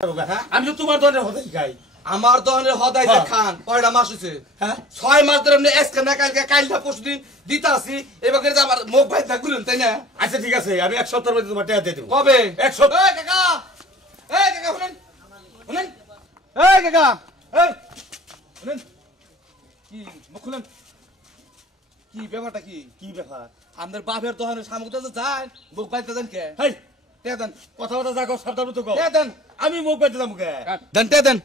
আমি তো তোমার দোকানের হদাই খাই। আমার দোকানের হদাই খান কয়টা মাস হয়েছে? হ্যাঁ 6 মাস ধরে আপনি এসকে না কালকে কালটা পরশুদিন দিতে আসি এবার আমার মুখ ভাই থাকলেন তাই না? আচ্ছা ঠিক আছে আমি 1 সপ্তাহের মধ্যে তোমার টাকা দিয়ে দেবো। কবে? 1 সপ্তাহ। এই কাকা শুনেন শুনেন এই কাকা এই শুনেন কি মুখ খুলেন কি ব্যাপারটা কি? কি ব্যাপার? আমাদের বাপের দোকানের সামগ্রী তো যায় মুখ বাইতে দেন কে? হেই তে দেন কথা কথা যা কও সাবধান মতো কও। তে দেন আমি মুখ বাইতে যাবো কে? দেন তে দেন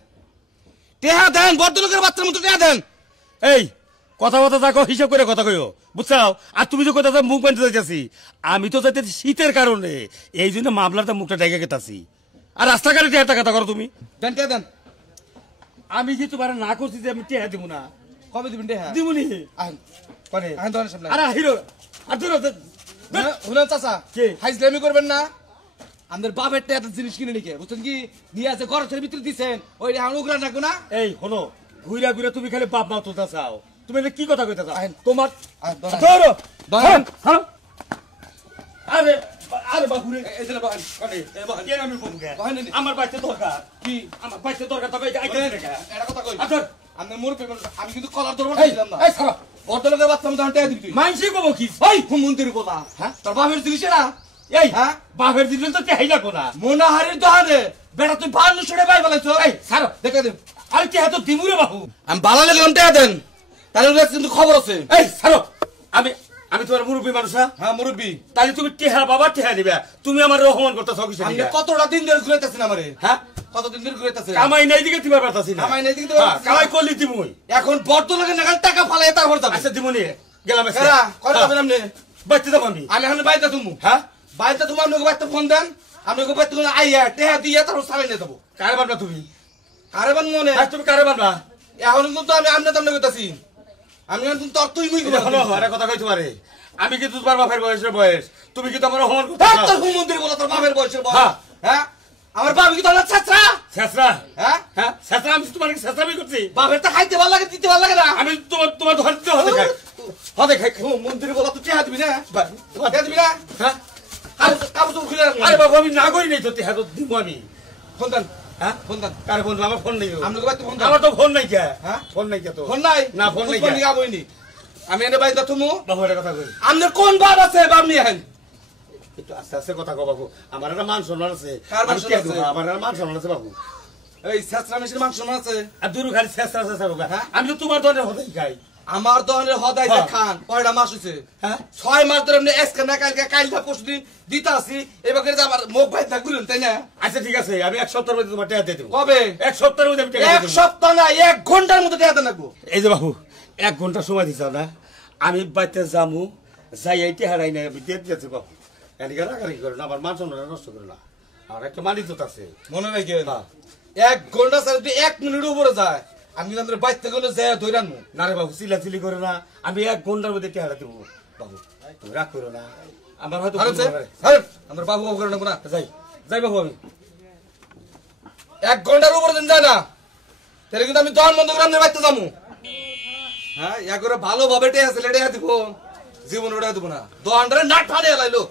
বড়লোকের বাচ্চার মতো তে দেন। এই কথা কথা যা কও হিসাব করে কথা কইও বুঝছাও। আর তুমি তো কথা মুখ বাইতে যাইতেছি আমি তো যাইতে শীতের কারণে এই জন্য মামলাটা মুখটা ডেকে গেতাছি। আর রাস্তাঘাটে টেহাটা কথা করো তুমি। দেন তে দেন আমি যে তোমার না করছি যে আমি টেহা দিব না। কবে দিবেন তে? দিব নি আহেন মানে আহেন দোকানের সামনে। আরে হিরো আর ধরো শুনেন চাচা কি? হাইজলামি করবেন না। আমাদের বাপের টেহাটা জিনিস কিনে নিকে বুঝছেন কি নিয়ে আছে ঘরের ভিতরে দিচ্ছেন ওই এখন উগরা রাখবো না। এই হলো ঘুরা ঘুরা তুমি খালি বাপ মা তোতা চাও। তুমি এটা কি কথা কইতা চাও? আহেন। তোমার ধরেন। ধরো ধরেন। হ্যাঁ আরে আরে বাবুরে এই যে বহেন মানে কেন আমি বলবো কে? বহেন নি। আমার বাইতে দরকার কি আমার বাইতে দরকার তবে এই আইতে রেখা এটা কথা কই আচ্ছা আপনি মুরব্বি মানুষ, আমি কিন্তু কলার ধরবো এই ছিলাম না। এই সারা ভদ্রলোকের বাচ্চা মতো টেহা দিবি তুই। মানসি কব কি ওই মন্দির কথা হ্যাঁ তোর বাপের জিনিস না এই হ্যাঁ বাপের দিলে তো চাই লাগবো না। মোনাহারির দোকানে বেটা তুই ভালো ছড়ে বাই বলাইছ। এই সারা দেখে দে আরে কে এত দিমুরে বাবু আমি ভালো লাগলাম টেহা দেন তাহলে কিন্তু খবর আছে। এই সারো আমি আমি তোমার মুরব্বী মানুষ না। হ্যাঁ মুরব্বি তাহলে তুমি টেহা বাবা টেহা দিবা তুমি আমার রহমান করতে সকিস আমি কতটা দিন ধরে ঘুরাইতেছেন আমারে হ্যাঁ কতদিন ধরে ঘুরাইতেছেন কামাই নাই দিকে দিবার পারতাছি না। কামাই নাই দিকে দিবার পারতাছি না। কামাই করলি দিমুই। এখন ভদ্রলোকের নাগাল টাকা ফালাই তারপর যাবে। আচ্ছা দিমুনি গেলাম আজকে। এরা কয় যাবেন আপনি? বাইতে যাবো আমি। আমি এখন বাইতে তুমি হ্যাঁ বাইতে তুমি আপনাকে বাইতে ফোন দেন আপনাকে বাইতে আইয়া টেহা দিয়ে তারপর সারাই নিয়ে যাবো। কারে বানবা তুমি? কারেবান মনে আজ তুমি কারে বানবা? এখন কিন্তু আমি আমনে তামনে কইতাছি আমি কিন্তু তোর তুই মুই এটা হলো আরে কথা কই তোমারে আমি কিন্তু তোমার বাপের বয়সের বয়স তুমি কিন্তু আমার রহমান করতে তোর হুমন্দির বলা তোর বাপের বয়সের বয়স। হ্যাঁ। হ্যাঁ আমার বাপ কি তোর ছাত্রা? শেষরা হ্যাঁ হ্যাঁ শেষরা আমি তোমার শেষরামি করছি। বাপের তো খাইতে ভালো লাগে দিতে ভালো লাগে না। আমি তোমার তোমার ধরতে হতে খাই হতে খাই মন্দির বলা তুই টেহা দিবি না তোমার টেহা দিবি না হ্যাঁ কাপড় খুলে রাখ। আরে বাবু আমি না করি নাই তো তেহাত দিব আমি। ফোন দেন হ্যাঁ ফোন দেন কারে ফোন আমার ফোন নেই। আপনাকে বাইতে ফোন দেন। আমার তো ফোন নাই কে? হ্যাঁ ফোন নাই কে তো? ফোন নাই না ফোন নাই ফোন নিয়ে আবইনি আমি এনে বাইতে তুমি বাবু এটা কথা কই আপনার কোন বাপ আছে বাপ নিয়ে আহেন। একটু আস্তে আস্তে কথা কও বাবু আমার একটা মান সম্মান আছে। কার মান আমি সম্মান কে দেবো? আছে? আমার একটা মান সম্মান আছে বাবু। এই ছেঁচড়া মেশির মাংস না আছে আর দূর খালি শেষরা শেষরা হ্যাঁ? আমি তো তোমার দোকানের হতেই খাই। আমার দোকানের হদাই হ্যাঁ। খান কয়টা মাস হয়েছে? হ্যাঁ 6 মাস ধরে আপনি এসকে না কালকে কালটা পরশুদিন দিতে আসি এবার আমার মুখ ভাই থাকলেন তাই না? আচ্ছা ঠিক আছে আমি 1 সপ্তাহের মধ্যে তোমার টাকা দিয়ে দেবো। কবে? 1 সপ্তাহের মধ্যে আমি টাকা দিয়ে এক দেবো। সপ্তাহ না 1 ঘন্টার মধ্যে টাকা দেন লাগবো। এই যে বাবু 1 ঘন্টা সময় দিছাও না আমি বাইতে যামু যাই এইটি হারাই না আমি দিয়ে দিয়েছি বাবু। এদিকে রাগারাগি করে না আমার মান সম্মান নষ্ট করে না আমার একটা মানিত আছে। মনে রাখেন হ্যাঁ। 1 ঘন্টা স্যার যদি 1 মিনিট উপরে যায় আমি আমাদের বাইতে গেলে যায় ধরে আনবো। না রে বাবু চিলাচিলি করে না আমি 1 ঘন্টার মধ্যে টাকা দেবো বাবু তুমি রাগ করো না আমার হয়তো আরে ভুল স্যার, হতে পারে। আরে আমার বাবু বাবু করে নেবো না। যাই যাই বাবু আমি 1 ঘন্টার উপরে দিন যায় না তাহলে কিন্তু আমি দোকান বন্ধ করে আমাদের বাইতে যাবো। হ্যাঁ ইয়া করে ভালোভাবে টেহা ছেলে টেহা দিব জীবন ওটা দিব না দোকানটারে না ঠানে লাইলো